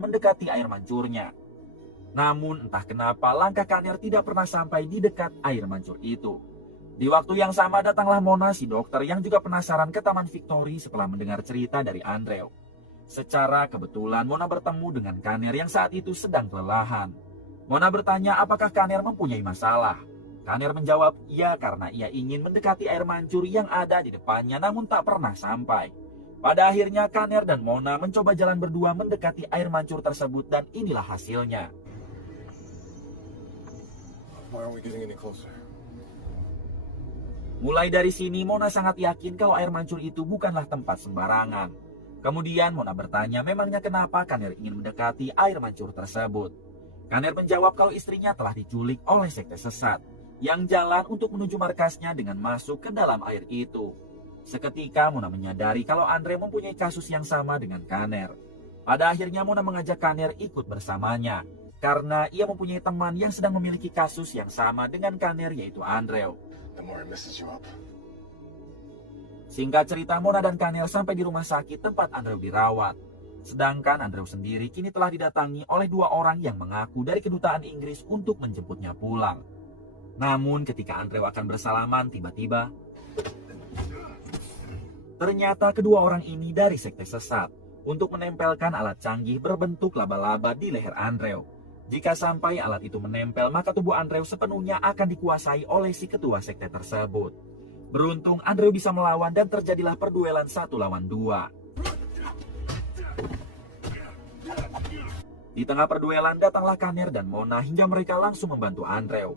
mendekati air mancurnya. Namun entah kenapa langkah Kaner tidak pernah sampai di dekat air mancur itu. Di waktu yang sama datanglah Mona, si dokter yang juga penasaran, ke Taman Victory setelah mendengar cerita dari Andrew. Secara kebetulan Mona bertemu dengan Kaner yang saat itu sedang kelelahan. Mona bertanya apakah Kaner mempunyai masalah. Kaner menjawab iya karena ia ingin mendekati air mancur yang ada di depannya namun tak pernah sampai. Pada akhirnya Kaner dan Mona mencoba jalan berdua mendekati air mancur tersebut dan inilah hasilnya. Why aren't we getting any closer? Mulai dari sini Mona sangat yakin kalau air mancur itu bukanlah tempat sembarangan. Kemudian Mona bertanya memangnya kenapa Kaner ingin mendekati air mancur tersebut. Kaner menjawab kalau istrinya telah diculik oleh sekte sesat yang jalan untuk menuju markasnya dengan masuk ke dalam air itu. Seketika Mona menyadari kalau Andre mempunyai kasus yang sama dengan Kaner. Pada akhirnya Mona mengajak Kaner ikut bersamanya karena ia mempunyai teman yang sedang memiliki kasus yang sama dengan Kaner, yaitu Andrew. The more it messes you up. Singkat cerita, Mona dan Kaner sampai di rumah sakit tempat Andrew dirawat. Sedangkan Andrew sendiri kini telah didatangi oleh dua orang yang mengaku dari kedutaan Inggris untuk menjemputnya pulang. Namun ketika Andrew akan bersalaman, tiba-tiba ternyata kedua orang ini dari sekte sesat untuk menempelkan alat canggih berbentuk laba-laba di leher Andrew. Jika sampai alat itu menempel, maka tubuh Andrew sepenuhnya akan dikuasai oleh si ketua sekte tersebut. Beruntung Andrew bisa melawan dan terjadilah perduelan 1 lawan 2. Di tengah perduelan datanglah Kaner dan Mona hingga mereka langsung membantu Andrew.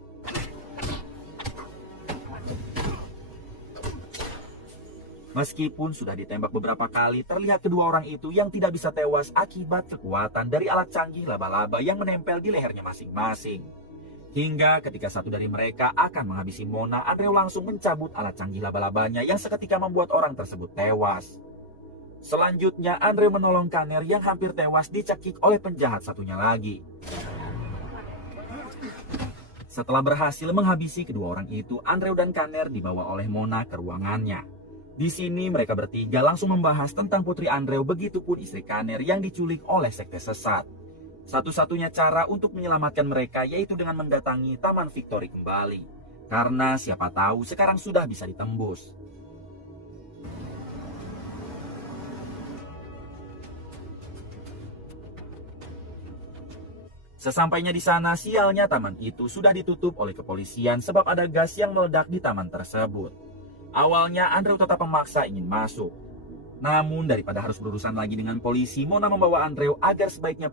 Meskipun sudah ditembak beberapa kali, terlihat kedua orang itu yang tidak bisa tewas akibat kekuatan dari alat canggih laba-laba yang menempel di lehernya masing-masing. Hingga ketika satu dari mereka akan menghabisi Mona, Andrew langsung mencabut alat canggih laba-labanya yang seketika membuat orang tersebut tewas. Selanjutnya, Andrew menolong Kaner yang hampir tewas dicekik oleh penjahat satunya lagi. Setelah berhasil menghabisi kedua orang itu, Andrew dan Kaner dibawa oleh Mona ke ruangannya. Di sini mereka bertiga langsung membahas tentang putri Andrew, begitupun istri Kaner yang diculik oleh sekte sesat. Satu-satunya cara untuk menyelamatkan mereka yaitu dengan mendatangi Taman Victory kembali. Karena siapa tahu sekarang sudah bisa ditembus. Sesampainya di sana, sialnya taman itu sudah ditutup oleh kepolisian sebab ada gas yang meledak di taman tersebut. Awalnya Andrew tetap memaksa ingin masuk. Namun daripada harus berurusan lagi dengan polisi, Mona membawa Andrew agar sebaiknya